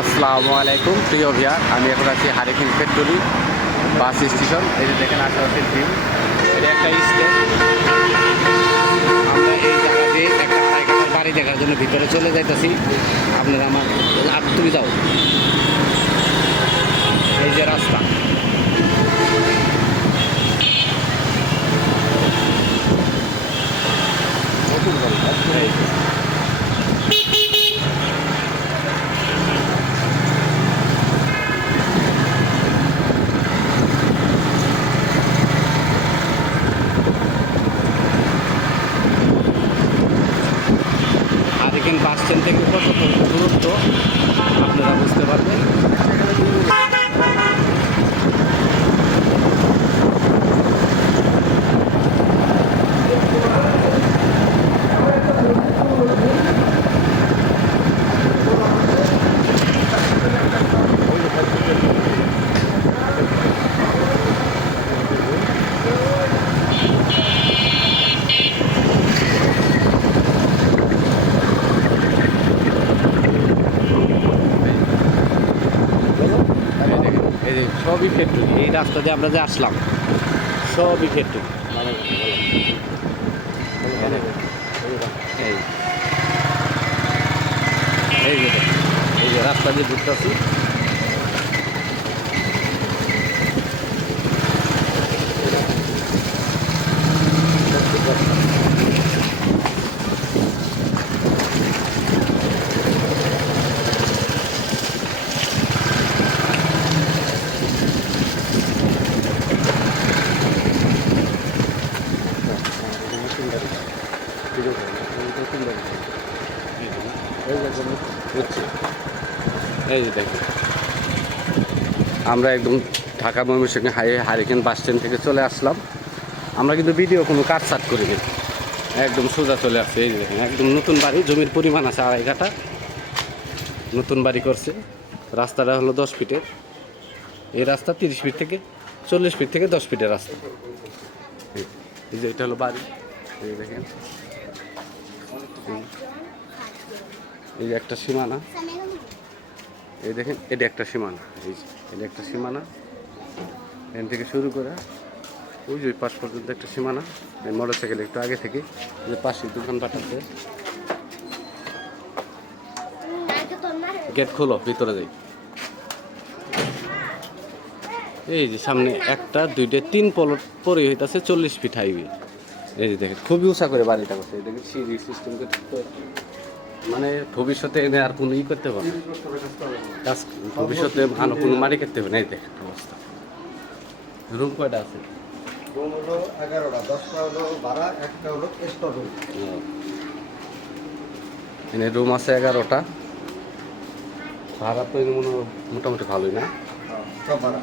আসসালামু আলাইকুম প্রিয় ভিউয়ার, আমি এখন আছি হারিকেন ফ্যাক্টরি বাস স্টেশন। এই যে দেখেন আশেপাশের ভিউ, এটা একটা স্টেট। আমরা এই জায়গা দিয়ে একটা আড়াইকাঠার বাড়ি দেখার জন্য ভিতরে চলে যাইতেছি। আপনারা তুমি যাও, এই যে রাস্তা। হারিকেন বাস স্ট্যান্ড থেকে কত দূরত্ব আপনারা বুঝতে পারবেন। এই যে সবই ফ্যাক্টরি, এই রাস্তা দিয়ে আমরা যে আসলাম সবই ফ্যাক্টরি। এই যে রাস্তা দিয়ে ঢুকতেছি। এই যে দেখুন, আমরা একদম Dhaka Mymensingh hurricane bus stand থেকে চলে আসলাম। আমরা কিন্তু ভিডিও কোনো কাটছাট করিনি, একদম সোজা চলে আসছে। এই যে দেখুন, একদম নতুন বাড়ি, জমির পরিমাণ আছে 2.5 কাঠা, নতুন বাড়ি করছে। রাস্তাটা হলো 10 ফিটের। এই রাস্তা 30 ফিট থেকে 40 ফিট থেকে 10 ফিটের রাস্তা। এই যে এটা হলো বাড়ি, এই দেখেন। এই যে একটা সীমানা, এই দেখেন, এটা একটা সীমানা। এই যে এটা একটা সীমানা, এখান থেকে শুরু করে ওই যে পাশ পর্যন্ত একটা সীমানা। এই মোটর সাইকেল একটু আগে থেকে যে পাশে দোকানপাট আছে। গেট খোলো, ভিতরে যাই। এই যে সামনে 1টা 2টা 3 প্লট পরে হইতাছে 40 ফিট হাইওয়ে। এই যে দেখেন, খুবই উঁচা করে বাড়িটা করছে। এই দেখেন সিঁড়ি সিস্টেম করতে, মানে ভবিষ্যতে এনে আর কোনো করতে হবে না, কাজ ভবিষ্যতে ভালো কোনো মারি করতে হবে না। এই দেখেন অবস্থা। রুম কয়টা আছে? রুম হলো 11টা, 10টা হলো ভাড়া, একটা হলো স্টোর রুম। এখানে রুম আছে 11টা, ভাড়া তো মোটামুটি ভালোই না। সব ভাড়া,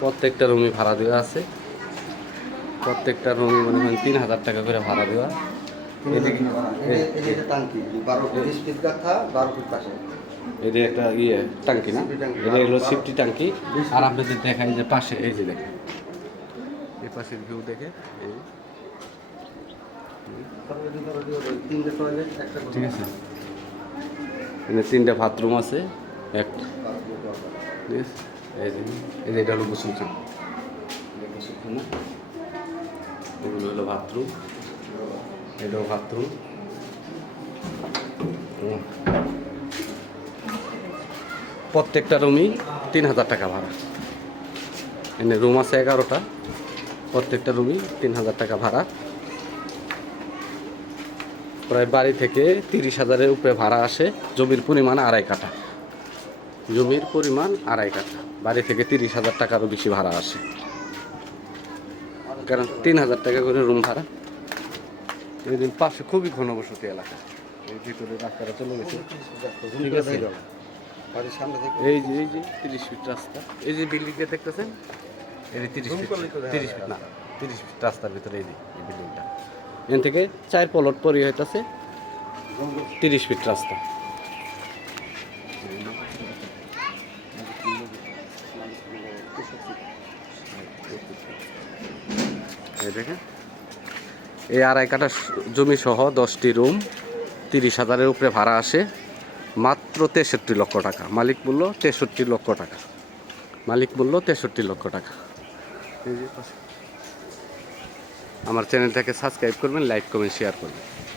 প্রত্যেকটা রুমই ভাড়া দেওয়া আছে। প্রত্যেকটা রুমই মনে হয় 3000 টাকা করে ভাড়া দেওয়া। এদিকে এই যে টাঙ্কি 12 ফিট স্পিড গাথা, 12 ফিট পাশে। এটা একটা টাঙ্কি না, এটা হলো সিফটি টাঙ্কি। আর আপনাদের দেখাই যে পাশে, এই যে দেখেন এই পাশের ভিউ দেখে, এই তিনটে টয়লেট, একটা ঠিক আছে। এখানে 3টা বাথরুম আছে, একটা, ঠিক আছে। এই যে এটা হলো গোসলখানা, গোসলখানা। এগুলো হলো বাথরুম, এটাও বাথরুম। প্রত্যেকটা রুমই 3000 টাকা ভাড়া। এখানে রুম আছে 11টা, প্রত্যেকটা রুমই 3000 টাকা ভাড়া। প্রায় বাড়ি থেকে 30,000-এর উপরে ভাড়া আসে। জমির পরিমাণ 2.5 কাঠা, জমির পরিমাণ 2.5 কাঠা। বাড়ি থেকে 30,000 টাকারও বেশি ভাড়া আসে, কারণ 3000 টাকা করে রুম ভাড়া। এই দিন পাশে খুবই ঘনবসতি এলাকা, এই ভিতরে রাস্তাটা চলে গেছে, ঠিক আছে। বাড়ির সামনে থেকে এই যে 30 ফিট রাস্তা, এই যে বিল্ডিংটা দেখতেছেন, এই যে 30 ফিট না, 30 ফিট রাস্তার ভিতরে এই যে এই বিল্ডিংটা। এখান থেকে 4 প্লট পরে হইতাছে 30 ফিট রাস্তা। এই দেখেন, এই 2.5 কাঠা জমি সহ 10টি রুম, 30,000-এর উপরে ভাড়া আসে। মাত্র 63 লক্ষ টাকা। মালিক বলল 63 লক্ষ টাকা। মালিক বলল 63 লক্ষ টাকা। এই যে পাশে। আমার চ্যানেলটাকে সাবস্ক্রাইব করবেন, লাইক কমেন্ট শেয়ার করবেন।